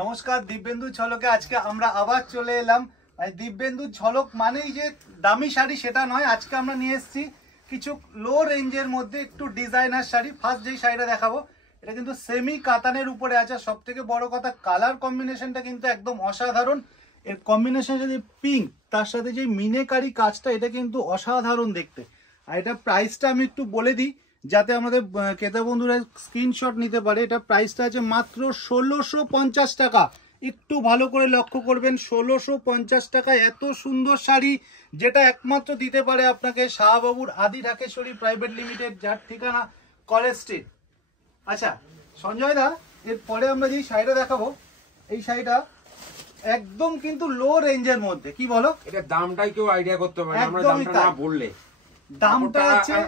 নমস্কার, দিব্যেন্দু ঝলকে আজকে আমরা আবার চলে এলাম। দিব্যেন্দু ঝলক মানেই যে দামি শাড়ি সেটা নয়, আজকে আমরা নিয়ে এসেছি কিছু লো রেঞ্জের মধ্যে একটু ডিজাইনার শাড়ি। ফার্স্ট যেই শাড়িটা দেখাবো এটা কিন্তু সেমি কাতানের উপরে আছে। সব থেকে বড় কথা কালার কম্বিনেশনটা কিন্তু একদম অসাধারণ। এর কম্বিনেশন যদি পিঙ্ক তার সাথে যে মিনেকারি কাজটা, এটা কিন্তু অসাধারণ দেখতে। আর এটা প্রাইসটা আমি একটু বলে দিই যাতে আমাদের ক্রেতা বন্ধুরা স্ক্রিনশট নিতে পারে। এটা প্রাইসটা আছে মাত্র ১৬৫০ টাকা। একটু ভালো করে লক্ষ্য করবেন, ১৬৫০ টাকা এত সুন্দর শাড়ি, যেটা একমাত্র দিতে পারে আপনাকে শাহবাবুর আদি ঢাকেশ্বরী প্রাইভেট লিমিটেড, যার ঠিকানা কলেজ স্ট্রিট। আচ্ছা সঞ্জয় দা, এরপরে আমরা যেই শাড়িটা দেখাবো এই শাড়িটা একদম কিন্তু লো রেঞ্জের মধ্যে, কি বলো? এটা দামটাই কেউ আইডিয়া করতে পারে না, আমরা দামটা না বললে। দামটা আছে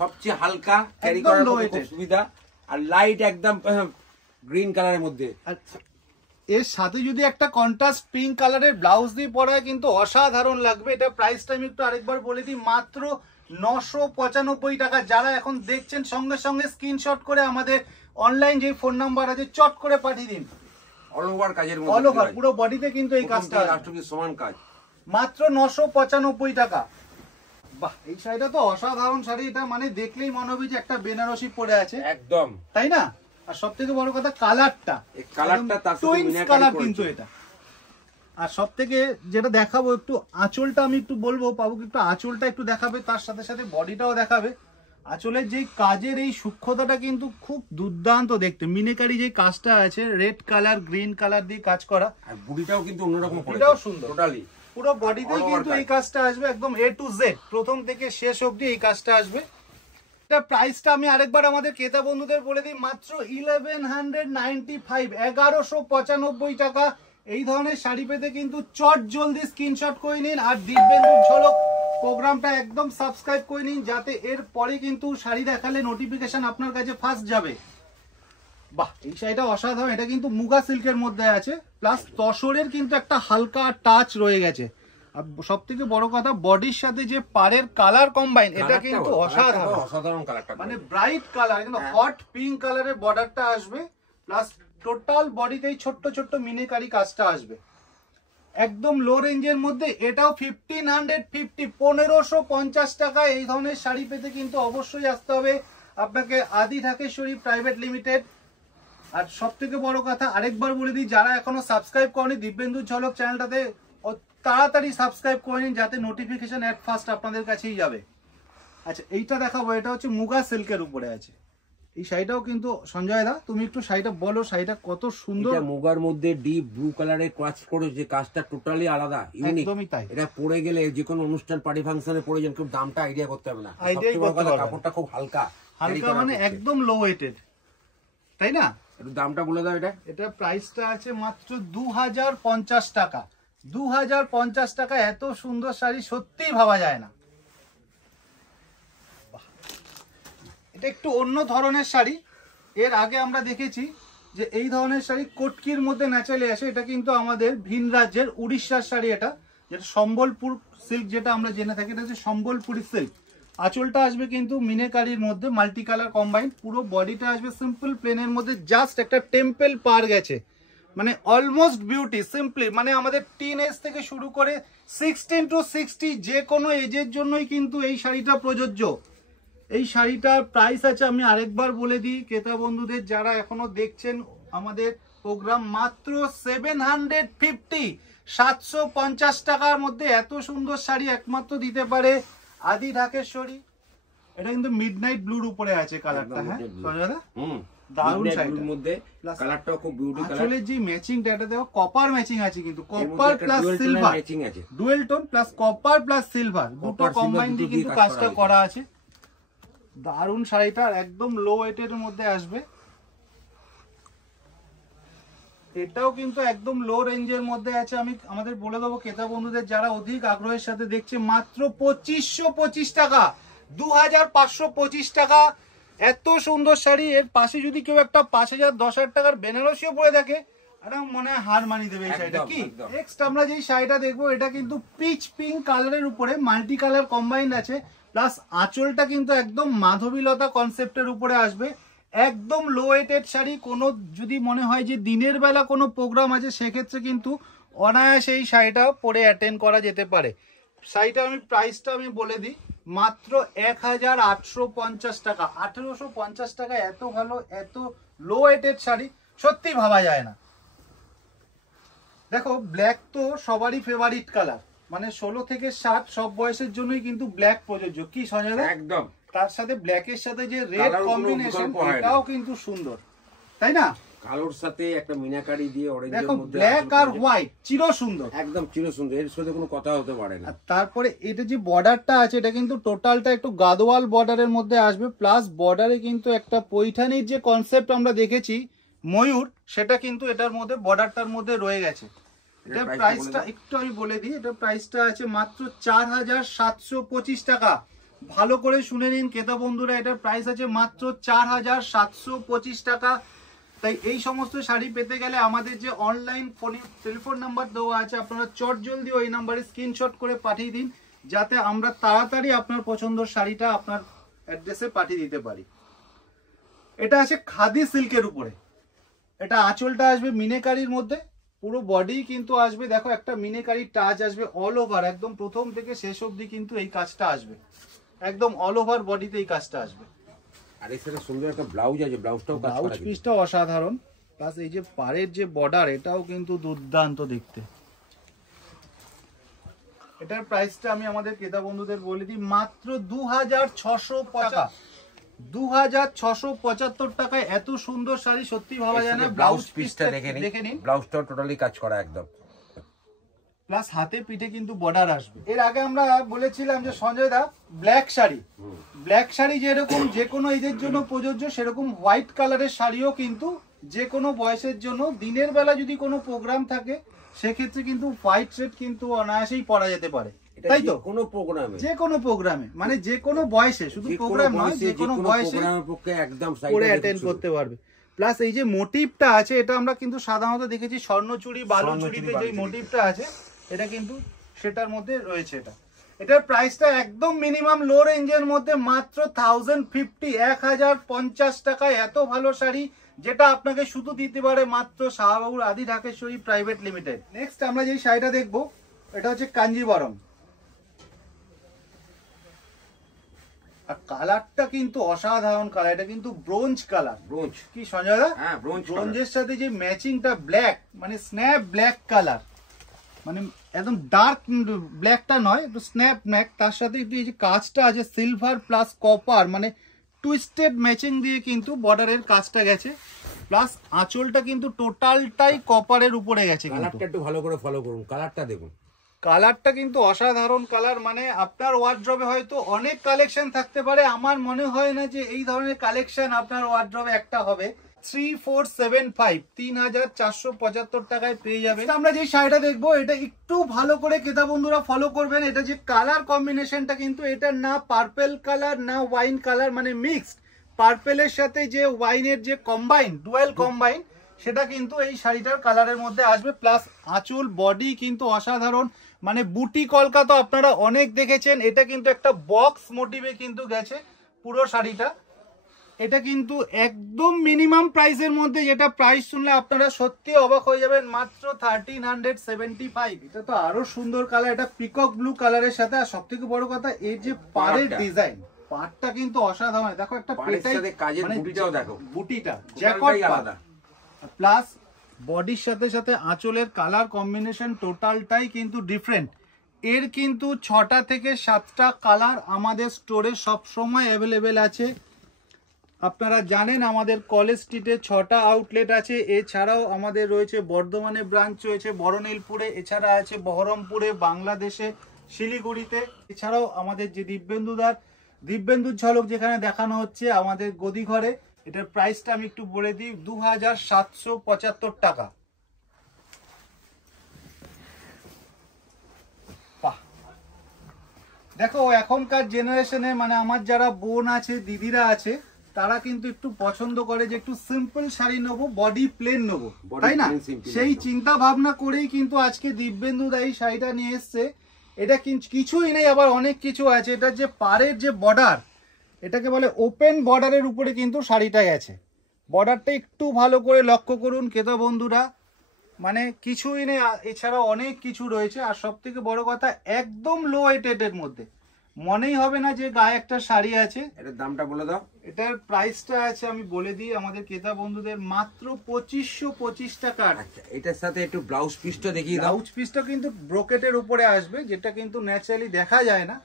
সবচেয়ে হালকা, ক্যারি করার খুব সুবিধা, আর লাইট একদম গ্রিন কালারের মধ্যে। এর সাথে যদি একটা কন্ট্রাস্ট পিঙ্ক কালারের ব্লাউজ দিয়ে পরায় কিন্তু অসাধারণ লাগবে। এটা প্রাইসটা আমি একটু আরেকবার বলে দিই, মাত্র ৯৯৫ টাকা। যারা এখন দেখছেন সঙ্গে সঙ্গে স্ক্রিনশট করে আমাদের অনলাইন যে ফোন নাম্বার আছে চট করে পাঠিয়ে দিন। অল ওভার কাজের মধ্যে, অল ওভার পুরো বডিতে কিন্তু এই কাজটা সমান কাজ, মাত্র ৯৯৫ টাকা। বাহ, এই শাড়িটা তো অসাধারণ শাড়ি। এটা মানে দেখলেই মনে হবে যে একটা বেনারসি পরে আছে একদম, তাই না? আর সব থেকে বড় কথা কালারটা, টুইনস কালার কিন্তু এটা। আর সব থেকে যেটা দেখাবো একটু আঁচলটা আমি একটু বলবো, পাবো একটু আঁচলটা একটু দেখাবে, তার সাথে সাথে বডিটাও দেখাবে। আঁচলের যেই কাজের এই সূক্ষ্মতাটা কিন্তু খুব দুর্দান্ত দেখতে। মিনেকারি যে কাজটা আছে রেড কালার গ্রিন কালার দিয়ে কাজ করা, আর বুড়িটাও কিন্তু অন্যরকম, বুড়িটাও সুন্দর। টোটালি পুরো বডিতেই কিন্তু এই কাজটা আসবে, একদম A to Z, প্রথম থেকে শেষ অবধি এই কাজটা আসবে। এটা প্রাইসটা আমি আরেকবার আমাদের ক্রেতা বন্ধুদের বলে দিই, মাত্র 1195, ১১৯৫ টাকা। এই ধরনের শাড়ি পেতে কিন্তু চট জলদি স্ক্রিনশট করে নিন, আর দিব্যেন্দু ঝলক প্রোগ্রামটা একদম সাবস্ক্রাইব করে নিন, যাতে এর পরে কিন্তু শাড়ি দেখালে নোটিফিকেশন আপনার কাছে ফার্স্ট যাবে। বাহ, এই শাড়িটা অসাধারণ। এটা কিন্তু মুগা সিল্কের মধ্যে আছে, প্লাস তসরের কিন্তু একটা হালকা টাচ রয়ে গেছে। আর সব থেকে বড় কথা বডির সাথে যে পাড়ের কালার কম্বাইন, এটা কিন্তু অসাধারণ কালারটা, মানে ব্রাইট কালার, কিন্তু হট পিঙ্ক কালারের বর্ডারটা আসবে, প্লাস টোটাল বডিতেই ছোট্ট ছোট্ট মিনিকারি কাজটা আসবে। একদম লো রেঞ্জের মধ্যে এটাও 1550, ১৫৫০ টাকা। এই ধরনের শাড়ি পেতে কিন্তু অবশ্যই আসতে হবে আপনাকে আদি ঢাকেশ্বরী প্রাইভেট লিমিটেড। আর সব থেকে বড় কথা আরেকবার বলে দিই, যারা এখনো সাবস্ক্রাইব করেনি দিব্যেন্দু ঝলক চ্যানেলটাতে, তাড়াতাড়ি সাবস্ক্রাইব করে নিন, যাতে নোটিফিকেশন এট ফার্স্ট আপনাদের কাছেই যাবে। আচ্ছা এইটা দেখাবো, এটা হচ্ছে মুগা সিল্কের উপরে আছে। এই শাড়িটাও কিন্তু সঞ্জয় দা তুমি একটু শাড়িটা বলো, শাড়িটা কত সুন্দর। মুগার মধ্যে ডিপ ব্লু কালারের কাজ করে, যে কাজটা টোটালি আলাদা, ইউনিক। এটা পরে গেলে যে কোনো অনুষ্ঠান পার্টি ফাংশনে পরে যান, কেউ দামটা আইডিয়া করতে হবে না। কাপড়টা খুব হালকা, মানে একদম লো ওয়েটেড, তাই না? একটু দামটা বলে দাও। এটা প্রাইসটা আছে মাত্র ২০৫০ টাকা। ২০৫০ টাকা এত সুন্দর শাড়ি সত্যিই ভাবা যায় না। এটা একটু অন্য ধরনের শাড়ি। এর আগে আমরা দেখেছি যে এই ধরনের শাড়ি কটকির মধ্যে ন্যাচারালি আসে। এটা কিন্তু আমাদের ভিন রাজ্যের উড়িষ্যার শাড়ি, এটা যেটা সম্বলপুর সিল্ক, যেটা আমরা জেনে থাকি, এটা হচ্ছে সম্বলপুরি সিল্ক। আঁচলটা আসবে কিন্তু মিনেকারির মধ্যে মাল্টি কালার কম্বাইন, পুরো বডিটা আসবে সিম্পল প্লেনের মধ্যে, জাস্ট একটা টেম্পল পার গেছে, মানে অলমোস্ট বিউটি সিম্পলি। মানে আমাদের টিন এজ থেকে শুরু করে 16 to 60 যে কোনো এজের জন্যই কিন্তু এই শাড়িটা প্রযোজ্য। এই শাড়িটার প্রাইস আছে, আমি আরেকবার বলে দিই ক্রেতা বন্ধুদের যারা এখনো দেখছেন আমাদের প্রোগ্রাম, মাত্র 750, 750 টাকার মধ্যে এত সুন্দর শাড়ি একমাত্র দিতে পারে আদি ঢাকেশ্বরী। এটা কিন্তু মিডনাইট ব্লুর উপরে আছে কালারটা। হ্যাঁ সঞ্জয় দা, দারুণ শাড়ির মধ্যে কালারটাও খুব বিউটি কালার। আসলে যে ম্যাচিংটা, এটা দেখো কপার ম্যাচিং আছে, কিন্তু কপার প্লাস সিলভার ম্যাচিং আছে, dual tone plus copper plus silver দুটো কম্বাইন দিয়ে কিন্তু কাজটা করা আছে। দারুণ শাড়িটা একদম লো ওয়েটের মধ্যে আসবে। এটাও কিন্তু একদম লো রেঞ্জের মধ্যে আছে। আমি আমাদের বলে দেবো ক্রেতা বন্ধুদের যারা অধিক আগ্রহের সাথে দেখছে, মাত্র ২৫২৫ টাকা, ২৫২৫ টাকা এত সুন্দর শাড়ি। এর পাশে যদি কেউ একটা ৫০০০ ১০০০০ টাকার বেনারসিও পরে দেখে, এটা মনে হয় হার মানিয়ে দেবে এই শাড়িটা। কি নেক্সট আমরা যেই শাড়িটা দেখবো, এটা কিন্তু পিচ পিঙ্ক কালারের উপরে মাল্টি কালার কম্বাইন্ড আছে, প্লাস আঁচলটা কিন্তু একদম মাধবীলতা কনসেপ্টের উপরে আসবে। একদম লো ওয়েটেড শাড়ি। কোনো যদি মনে হয় যে দিনের বেলা কোনো প্রোগ্রাম আছে সেক্ষেত্রে কিন্তু অনায়াসে এই শাড়িটা পরে অ্যাটেন্ড করা যেতে পারে। শাড়িটা প্রাইসটা আমি বলে দিই, মাত্র 1850 টাকা। 1850 টাকা এত ভালো, এত লো ওয়েটেড শাড়ি সত্যি ভাবা যায় না। দেখো ব্ল্যাক তো সবারই ফেভারিট কালার, মানে 16 থেকে 60 সব বয়সের জন্যই কিন্তু ব্ল্যাক প্রযোজ্য। কি সঞ্জয় দা? একদম। তার সাথে ব্ল্যাকের সাথে যে রেড কম্বিনেশন, এটাও কিন্তু সুন্দর, তাই না? কালোর সাথে একটা মিনাকারি দিয়ে অরেঞ্জের দেখো মধ্যে ব্ল্যাক আর হোয়াইট চির সুন্দর, একদম চির সুন্দর, এর সাথে কোনো কথা হতে পারে না। তারপরে এটা যে বর্ডারটা আছে এটা কিন্তু টোটালটা একটু গাদোয়াল বর্ডারের মধ্যে আসবে, প্লাস বর্ডারে কিন্তু একটা পৈঠানির যে কনসেপ্ট আমরা দেখেছি ময়ূর, সেটা কিন্তু এটার মধ্যে বর্ডারটার মধ্যে রয়ে গেছে। এটার প্রাইসটা একটু আমি বলে দিই, এটার প্রাইসটা আছে মাত্র 4725 টাকা। ভালো করে শুনে নিন ক্রেতা বন্ধুরা, এটার প্রাইস আছে মাত্র 4725 টাকা। তাই এই সমস্ত শাড়ি পেতে গেলে আমাদের যে অনলাইন টেলিফোন নাম্বার দেওয়া আছে, আপনারা চটজলদি ওই নাম্বারে স্ক্রিনশট করে পাঠিয়ে দিন, যাতে আমরা তাড়াতাড়ি আপনার পছন্দের শাড়িটা আপনার অ্যাড্রেসে পাঠিয়ে দিতে পারি। এটা আছে খাদি সিল্কের উপরে, এটা আঁচলটা আসবে মিনেকারির মধ্যে, পুরো বডি কিন্তু আসবে দেখো একটা মিনেকারি টাচ আসবে অল ওভার, একদম প্রথম থেকে শেষ অবধি কিন্তু এই কাজটা আসবে, একদম অল ওভার বডিতে এই কাজটা আসবে। আর এর সাথে সুন্দর একটা ব্লাউজ আছে, ব্লাউজ পিসটাও অসাধারণ, প্লাস এই যে পাড়ের যে বর্ডার এটাও কিন্তু দুর্দান্ত দেখতে। এটার প্রাইসটা আমি আমাদের ক্রেতা বন্ধুদের বলে দিই, মাত্র 2600 টাকা। 2675 টাকায় এত সুন্দর শাড়ি সত্যি ভাবা যায় না। ব্লাউজ পিসটা দেখে নিন, ব্লাউজটাও টোটালি কাজ করা একদম, প্লাস হাতে পিঠে কিন্তু বর্ডার আসবে। এর আগে আমরা বলেছিলাম যে সঞ্জয় দা ব্ল্যাক শাড়ি যেরকম যে কোনো এজের জন্য প্রযোজ্য, সেরকম হোয়াইট কালারের শাড়িও কিন্তু যে কোনো বয়সের জন্য, দিনের বেলা যদি কোনো প্রোগ্রাম থাকে সেক্ষেত্রে কিন্তু হোয়াইট শেড কিন্তু অনায়াসেই পরা যেতে পারে, তাই তো? কোনো প্রোগ্রামে, যে কোনো প্রোগ্রামে, মানে যে কোনো বয়সে, শুধু প্রোগ্রাম নয়, যে কোনো বয়সে পক্ষে একদম পরে অ্যাটেন্ড করতে পারবে। প্লাস এই যে মোটিভটা আছে, এটা আমরা কিন্তু সাধারণত দেখেছি স্বর্ণচুড়ি বালুচুড়িতে যে মোটিভটা আছে, এটা কিন্তু সেটার মধ্যে রয়েছে। এটার প্রাইসটা একদম মিনিমাম লো রেঞ্জের মধ্যে, মাত্র 1050 টাকায় এত ভালো শাড়ি, যেটা আপনাকে শুধু দিতে পারে মাত্র শাহবাবুর আদি ঢাকেশ্বরী প্রাইভেট লিমিটেড। নেক্সট আমরা যে শাড়িটা দেখবো এটা হচ্ছে কাঞ্জিবরম, আর কালারটা কিন্তু অসাধারণ কালার, এটা কিন্তু ব্রোঞ্জ কালার। ব্রোঞ্জ কি সঞ্জয় দা? হ্যাঁ, ব্রোঞ্জের সাথে যে ম্যাচিংটা ব্ল্যাক, মানে স্ন্যাপ ব্ল্যাক কালার, মানে একদম ডার্ক ব্ল্যাকটা নয়, একটু স্ন্যাপ ব্ল্যাক, তার সাথে একটু এই যে কাজটা আছে সিলভার প্লাস কপার, মানে টুইস্টেড ম্যাচিং দিয়ে কিন্তু বর্ডারের কাজটা গেছে, প্লাস আঁচলটা কিন্তু টোটালটাই কপারের উপরে গেছে। কালারটা একটু ভালো করে ফলো করুন, কালারটা দেখুন, কালারটা কিন্তু অসাধারণ কালার। মানে আপনার ওয়ার্ড্রবে হয়তো অনেক কালেকশন থাকতে পারে, আমার মনে হয় না যে এই ধরনের কালেকশন আপনার ওয়ার্ড্রবে একটা হবে। 3475 3475 টাকায় পেয়ে যাবে। আমরা যে শাড়িটা দেখবো এটা একটু ভালো করে ক্রেতা বন্ধুরা ফলো করবেন। এটা যে কালার কম্বিনেশনটা কিন্তু এটা না পার্পেল কালার না ওয়াইন কালার, মানে মিক্সড পার্পেলের সাথে যে ওয়াইনের যে কম্বাইন, ডুয়েল কম্বাইন, সেটা কিন্তু এই শাড়িটার কালারের মধ্যে আসবে। প্লাস আঁচল বডি কিন্তু অসাধারণ, মানে বুটি কলকা তো আপনারা অনেক দেখেছেন, এটা কিন্তু একটা বক্স মোটিভে কিন্তু গেছে পুরো শাড়িটা। এটা কিন্তু একদম মিনিমাম প্রাইসের মধ্যে, যেটা প্রাইস শুনলে আপনারা সত্যি অবাক হয়ে যাবেন, মাত্র 1375। এটা তো আরো সুন্দর কালার, এটা পিকক ব্লু কালারের সাথে। আর সব থেকে বড় কথা এই যে পাড়ের ডিজাইন, পাড়টা কিন্তু অসাধারণ। দেখো একটা বুটিটা জ্যাকট আলাদা, প্লাস বডির সাথে সাথে আঁচলের কালার কম্বিনেশন টোটালটাই কিন্তু ডিফারেন্ট। এর কিন্তু 6টা থেকে 7টা কালার আমাদের স্টোরে সবসময় অ্যাভেলেবেল আছে। আপনারা জানেন আমাদের কলেজ স্ট্রিটে 6টা আউটলেট আছে, এছাড়াও আমাদের রয়েছে বর্ধমানে ব্রাঞ্চ রয়েছে, বড়নীলপুরে, এছাড়া আছে বহরমপুরে, বাংলাদেশে শিলিগুড়িতে, এছাড়াও আমাদের যে দিব্যেন্দুর ঝলক যেখানে দেখানো হচ্ছে আমাদের গদিঘরে। এটার প্রাইসটা আমি একটু বলে দিই, 2775 টাকা। দেখো এখনকার জেনারেশনে, মানে আমার যারা বোন আছে, দিদিরা আছে, তারা কিন্তু একটু পছন্দ করে যে একটু সিম্পল শাড়ি নেবো, বডি প্লেন নেবো, তাই না? সেই চিন্তা ভাবনা করেই কিন্তু আজকে দিব্যেন্দু দা এই শাড়িটা নিয়ে এসছে। এটা কিছুই নেই, আবার অনেক কিছু আছে। এটা যে পাড়ের যে বর্ডার, এটাকে বলে ওপেন বর্ডারের উপরে কিন্তু শাড়িটা গেছে। বর্ডারটা একটু ভালো করে লক্ষ্য করুন ক্রেতা বন্ধুরা, মানে কিছুই নেই, এছাড়া অনেক কিছু রয়েছে। আর সব থেকে বড় কথা একদম লো ওয়েটেডের মধ্যে, মনেই হবে না যে গায়ে একটা শাড়ি আছে। এটার দামটা বলে দাও। এটার প্রাইসটা আছে আমি বলে দিই আমাদের ক্রেতা বন্ধুদের, মাত্র 2525 টাকা। আচ্ছা, এটার সাথে একটু ব্লাউজ পিসটা দেখিয়ে দাও। ব্লাউজ পিসটা কিন্তু ব্রোকেটের উপরে আসবে, যেটা কিন্তু ন্যাচারালি দেখা যায় না,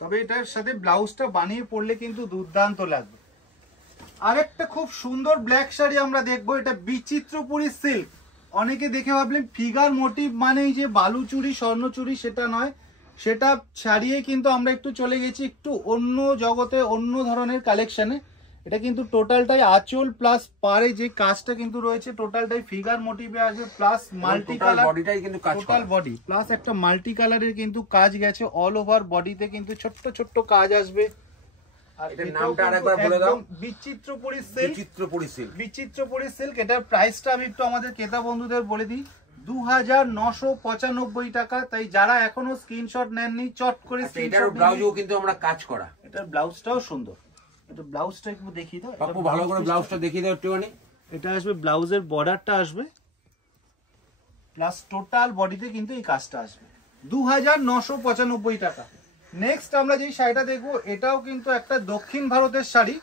তবে এটার সাথে ব্লাউজটা বানিয়ে পরলে কিন্তু দুর্দান্ত লাগবে। আরেকটা খুব সুন্দর ব্ল্যাক শাড়ি আমরা দেখবো, এটা বিচিত্রপুরী সিল্ক। অনেকে দেখে ভাবলেন ফিগার মোটিভ মানেই যে বালুচুরি স্বর্ণচুরি, সেটা নয়, সেটা ছাড়িয়ে কিন্তু আমরা একটু চলে গেছি একটু অন্য জগতে, অন্য ধরনের কালেকশনে। এটা কিন্তু টোটালটাই আঁচল প্লাস পারে যে কাজটা কিন্তু রয়েছে টোটালটাই ফিগার মোটিভে আসবে, plus multi colour, total body plus একটা মাল্টি কালারের কিন্তু কাজ গেছে অল ওভার বডিতে, কিন্তু ছোট্ট ছোট্ট কাজ আসবে। আর এটার নামটা আরেকবার বলে দাও। Bichitrapuri silk. Bichitrapuri silk, Bichitrapuri silk. এটার প্রাইসটা আমি একটু আমাদের ক্রেতা বন্ধুদের বলে দিই, 2995 টাকা। তাই যারা এখনো স্ক্রিনশট নেননি চট করে স্ক্রিনশট। এটার ব্লাউজও কিন্তু আমরা কাজ করা। এটার ব্লাউজটাও সুন্দর। এটা ব্লাউজটা একটু দেখিয়ে দাও, আপু ভালো করে ব্লাউজটা দেখিয়ে দাও একটুখানি। এটা আসবে ব্লাউজের বর্ডারটা আসবে প্লাস টোটাল বডিতে কিন্তু এই কাজটা আসবে, 2995 টাকা। নেক্সট আমরা যে শাড়িটা দেখবো, এটাও কিন্তু একটা দক্ষিণ ভারতের শাড়ি।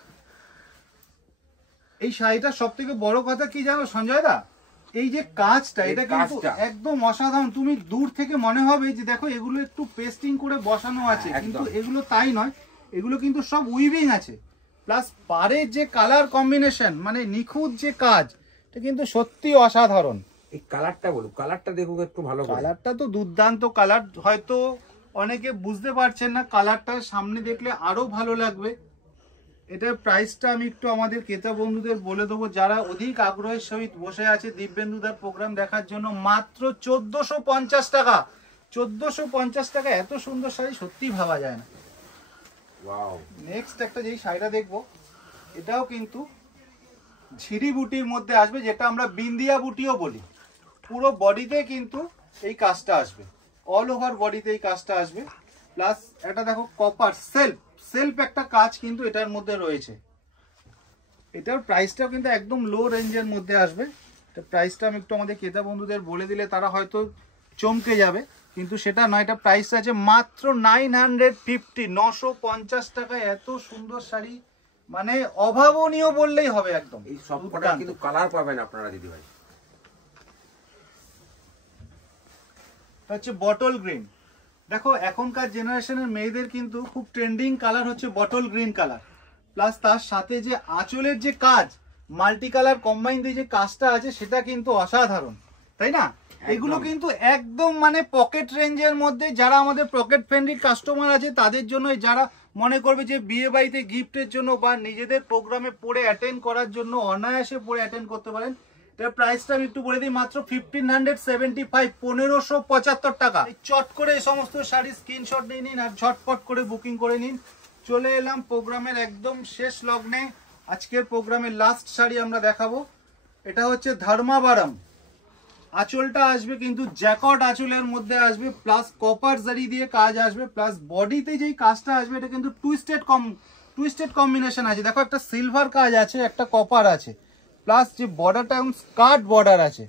এই শাড়িটার সব থেকে বড় কথা কি জানো সঞ্জয় দা, এই যে কাজটা, এটা কিন্তু একদম অসাধারণ। তুমি দূর থেকে মনে হবে যে দেখো এগুলো একটু পেস্টিং করে বসানো আছে, কিন্তু এগুলো তাই নয়, এগুলো কিন্তু সব উইভিং আছে। প্লাস পাড়ের যে কালার কম্বিনেশন, মানে নিখুঁত যে কাজ, এটা কিন্তু সত্যি অসাধারণ। এই কালারটা বলো, কালারটা দেখো একটু ভালো করে। কালারটা তো দুর্দান্ত কালার, হয়তো অনেকে বুঝতে পারছেন না, কালারটা সামনে দেখলে আরো ভালো লাগবে। এটার প্রাইসটা আমি একটু আমাদের ক্রেতা বন্ধুদের বলে দেবো, যারা অধিক আগ্রহের সহিত বসে আছে দিব্যেন্দুদার প্রোগ্রাম দেখার জন্য, মাত্র 1450 টাকা। 1450 টাকা এত সুন্দর শাড়ি সত্যি ভাবা যায় না। নেক্সট একটা যেই শাড়িটা দেখবো, এটাও কিন্তু ঝিরি বুটির মধ্যে আসবে, যেটা আমরা বিন্দিয়া বুটিও বলি। পুরো বডিতে কিন্তু এই কাজটা আসবে, অল ওভার বডিতে এই কাজটা আসবে। প্লাস এটা দেখো কপার সেলফ একটা কাজ কিন্তু এটার মধ্যে রয়েছে। এটার প্রাইসটাও কিন্তু একদম লো রেঞ্জের মধ্যে আসবে। এটা প্রাইসটা আমি একটু আমাদের ক্রেতা বন্ধুদের বলে দিলে তারা হয়তো চমকে যাবে, কিন্তু সেটা নয়। এটা প্রাইস আছে মাত্র 950, 950 টাকায় এত সুন্দর শাড়ি, মানে অভাবনীয় বললেই হবে একদম। এই সব কটা কিন্তু কালার পাবেন আপনারা দিদি ভাই। এটা হচ্ছে বটল গ্রিন। দেখো এখনকার জেনারেশনের মেয়েদের কিন্তু খুব ট্রেন্ডিং কালার হচ্ছে বটল গ্রিন কালার। প্লাস তার সাথে যে আঁচলের যে কাজ, মাল্টি কালার কম্বাইন দিয়ে যে কাজটা আছে, সেটা কিন্তু অসাধারণ, তাই না? এগুলো কিন্তু একদম মানে পকেট রেঞ্জের মধ্যে। যারা আমাদের পকেট ফ্রেন্ডলি কাস্টমার আছে তাদের জন্য, যারা মনে করবে যে বিয়ে বাড়িতে গিফটের জন্য বা নিজেদের প্রোগ্রামে পরে অ্যাটেন্ড করার জন্য, অনায়াসে পরে অ্যাটেন্ড করতে পারেন। এটার প্রাইসটা আমি একটু বলে দিই, মাত্র 1575, 1575 টাকা। চট করে এই সমস্ত শাড়ি স্ক্রিনশট নিয়ে নিন আর ঝটপট করে বুকিং করে নিন। চলে এলাম প্রোগ্রামের একদম শেষ লগ্নে। আজকের প্রোগ্রামের লাস্ট শাড়ি আমরা দেখাবো, এটা হচ্ছে ধর্মাবরম। আঁচলটা আসবে কিন্তু জ্যাকট আঁচলের মধ্যে আসবে, প্লাস কপার জারি দিয়ে কাজ আসবে, প্লাস বডিতে যেই কাজটা আসবে এটা কিন্তু টুইস্টেড কম্বিনেশন আছে। দেখো একটা সিলভার কাজ আছে, একটা কপার আছে, প্লাস যে বর্ডারটা স্কার্ট বর্ডার আছে।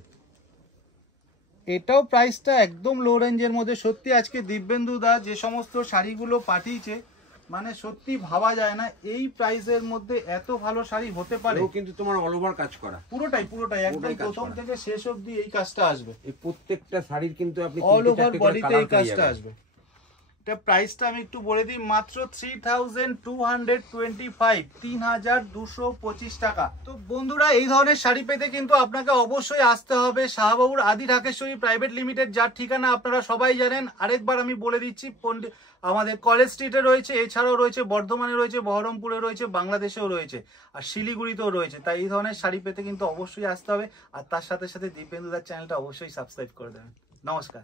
এটাও প্রাইসটা একদম লো রেঞ্জের মধ্যে। সত্যি আজকে দিব্যেন্দু দা যে সমস্ত শাড়িগুলো পাঠিয়েছে, মানে সত্যি ভাবা যায় না এই প্রাইসের মধ্যে এত ভালো শাড়ি হতে পারে। কিন্তু তোমার অল ওভার কাজ করা, পুরোটাই একদম প্রথম থেকে শেষ অবধি এই কাজটা আসবে। এই প্রত্যেকটা শাড়ির কিন্তু আপনি অল ওভার বডিতে এই কাজটা আসবে। এটা প্রাইসটা আমি একটু বলে দিই, মাত্র 3225, 3225 টাকা। তো বন্ধুরা, এই ধরনের শাড়ি পেতে কিন্তু আপনাকে অবশ্যই আসতে হবে শাহবাবুর আদি ঢাকেশ্বরী প্রাইভেট লিমিটেড, যার ঠিকানা আপনারা সবাই জানেন। আরেকবার আমি বলে দিচ্ছি, আমাদের কলেজ স্ট্রিটে রয়েছে, এছাড়াও রয়েছে বর্ধমানে রয়েছে, বহরমপুরে রয়েছে, বাংলাদেশেও রয়েছে, আর শিলিগুড়িতেও রয়েছে। তাই এই ধরনের শাড়ি পেতে কিন্তু অবশ্যই আসতে হবে। আর তার সাথে সাথে দিব্যেন্দুদার চ্যানেলটা অবশ্যই সাবস্ক্রাইব করে দেবেন। নমস্কার।